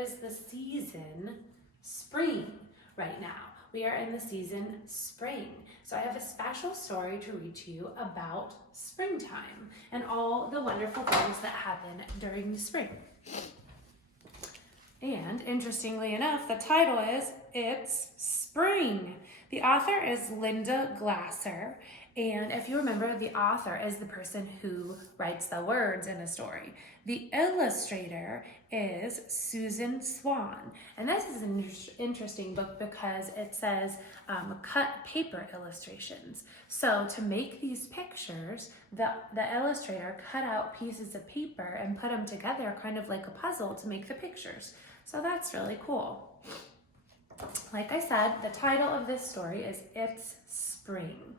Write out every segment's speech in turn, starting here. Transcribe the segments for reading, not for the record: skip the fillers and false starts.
Is the season spring right now. We are in the season spring. So I have a special story to read to you about springtime and all the wonderful things that happen during the spring. And interestingly enough, the title is It's Spring. The author is Linda Glasser. And if you remember, the author is the person who writes the words in a story. The illustrator is Susan Swan. And this is an interesting book because it says cut paper illustrations. So to make these pictures, the illustrator cut out pieces of paper and put them together kind of like a puzzle to make the pictures. So that's really cool. Like I said, the title of this story is It's Spring.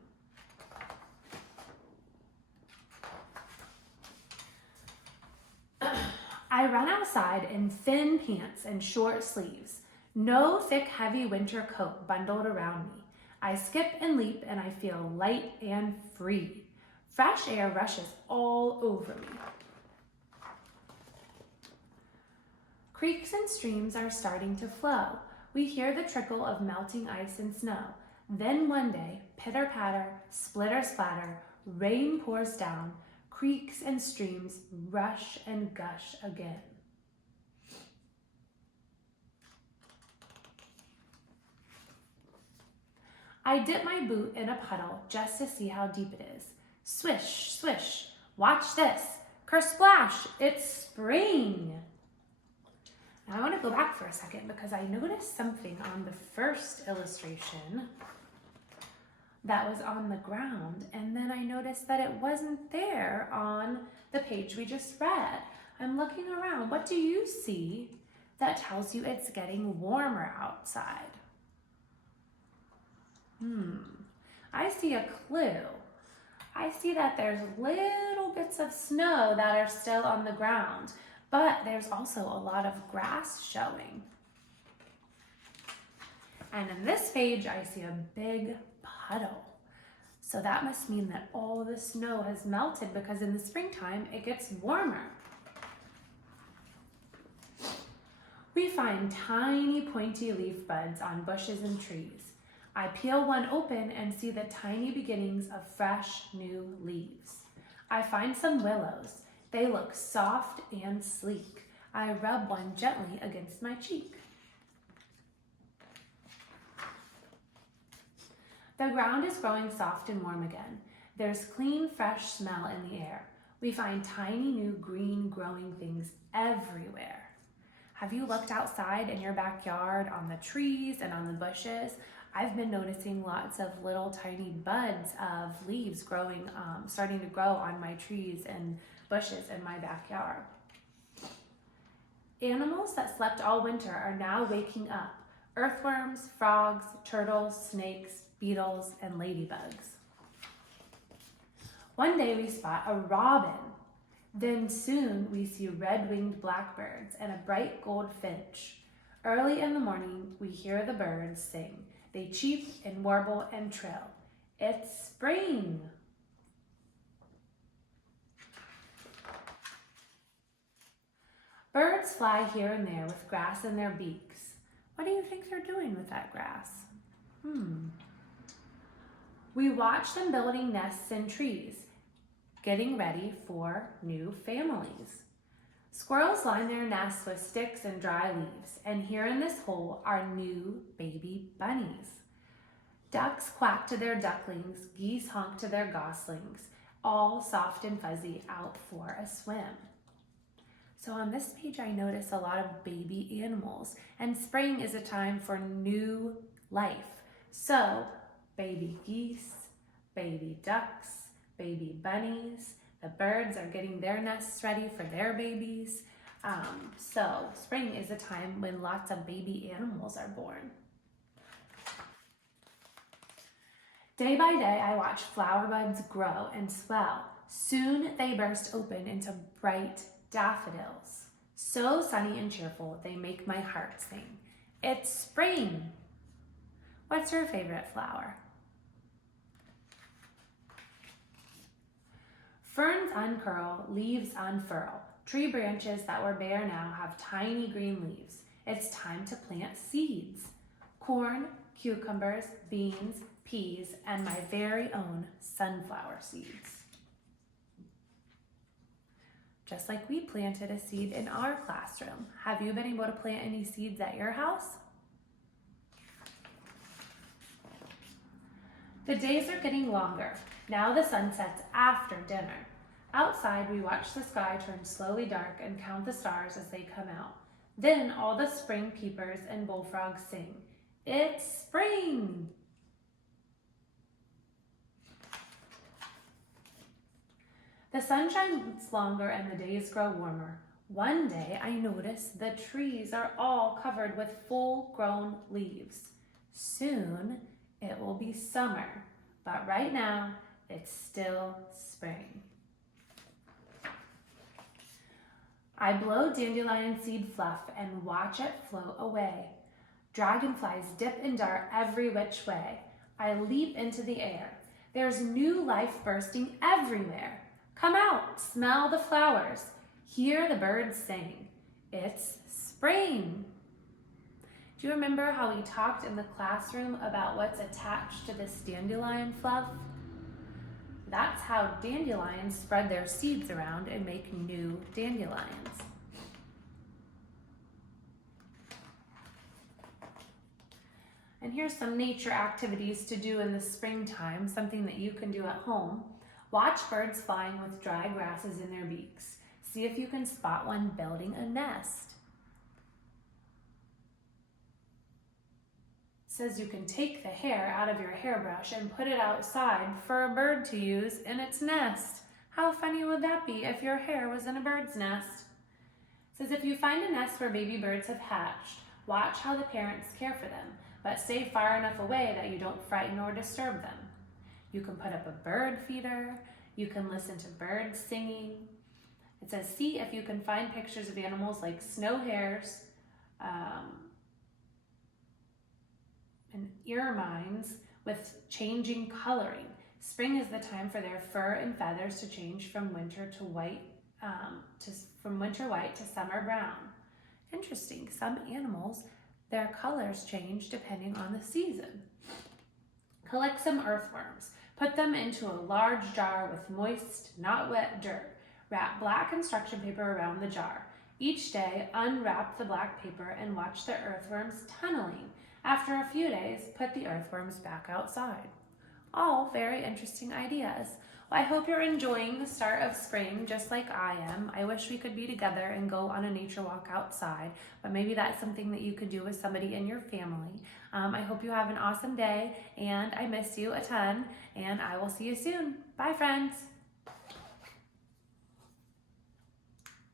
I run outside in thin pants and short sleeves, no thick, heavy winter coat bundled around me. I skip and leap and I feel light and free. Fresh air rushes all over me. Creeks and streams are starting to flow. We hear the trickle of melting ice and snow. Then one day, pitter-patter, splitter-splatter, rain pours down. Creeks and streams rush and gush again. I dip my boot in a puddle just to see how deep it is. Swish, swish, watch this. Kersplash, it's spring. Now I want to go back for a second because I noticed something on the first illustration that was on the ground, and then I noticed that it wasn't there on the page we just read. I'm looking around. What do you see that tells you it's getting warmer outside? I see a clue. I see that there's little bits of snow that are still on the ground, but there's also a lot of grass showing. And in this page, I see a big puddle. So that must mean that all the snow has melted because in the springtime, it gets warmer. We find tiny pointy leaf buds on bushes and trees. I peel one open and see the tiny beginnings of fresh new leaves. I find some willows. They look soft and sleek. I rub one gently against my cheek. The ground is growing soft and warm again. There's clean, fresh smell in the air. We find tiny new green growing things everywhere. Have you looked outside in your backyard on the trees and on the bushes? I've been noticing lots of little tiny buds of leaves growing, starting to grow on my trees and bushes in my backyard. Animals that slept all winter are now waking up. Earthworms, frogs, turtles, snakes, beetles, and ladybugs. One day we spot a robin. Then soon we see red-winged blackbirds and a bright gold finch. Early in the morning, we hear the birds sing. They cheep and warble and trill. It's spring. Birds fly here and there with grass in their beaks. What do you think they're doing with that grass? We watch them building nests in trees, getting ready for new families. Squirrels line their nests with sticks and dry leaves, and here in this hole are new baby bunnies. Ducks quack to their ducklings, geese honk to their goslings, all soft and fuzzy out for a swim. So on this page, I notice a lot of baby animals, and spring is a time for new life. So baby geese, baby ducks, baby bunnies, the birds are getting their nests ready for their babies. So spring is a time when lots of baby animals are born. Day by day, I watch flower buds grow and swell. Soon they burst open into bright daffodils. So sunny and cheerful, they make my heart sing. It's spring. What's your favorite flower? Ferns uncurl, leaves unfurl. Tree branches that were bare now have tiny green leaves. It's time to plant seeds. Corn, cucumbers, beans, peas, and my very own sunflower seeds. Just like we planted a seed in our classroom. Have you been able to plant any seeds at your house? The days are getting longer. Now the sun sets after dinner. Outside, we watch the sky turn slowly dark and count the stars as they come out. Then all the spring peepers and bullfrogs sing, "It's spring!" The sun shines longer and the days grow warmer. One day I notice the trees are all covered with full-grown leaves. Soon it will be summer, but right now it's still spring. I blow dandelion seed fluff and watch it float away. Dragonflies dip and dart every which way. I leap into the air. There's new life bursting everywhere. Come out, smell the flowers. Hear the birds sing. It's spring. Do you remember how we talked in the classroom about what's attached to this dandelion fluff? That's how dandelions spread their seeds around and make new dandelions. And here's some nature activities to do in the springtime, something that you can do at home. Watch birds flying with dry grasses in their beaks. See if you can spot one building a nest. It says you can take the hair out of your hairbrush and put it outside for a bird to use in its nest. How funny would that be if your hair was in a bird's nest? It says if you find a nest where baby birds have hatched, watch how the parents care for them, but stay far enough away that you don't frighten or disturb them. You can put up a bird feeder. You can listen to birds singing. It says, see if you can find pictures of animals like snow hares and ermines with changing coloring. Spring is the time for their fur and feathers to change from winter white to summer brown. Interesting. Some animals, their colors change depending on the season. Collect some earthworms. Put them into a large jar with moist, not wet dirt. Wrap black construction paper around the jar. Each day, unwrap the black paper and watch the earthworms tunneling. After a few days, put the earthworms back outside. All very interesting ideas. Well, I hope you're enjoying the start of spring just like I am. I wish we could be together and go on a nature walk outside, but maybe that's something that you could do with somebody in your family. I hope you have an awesome day, and I miss you a ton, and I will see you soon. Bye, friends.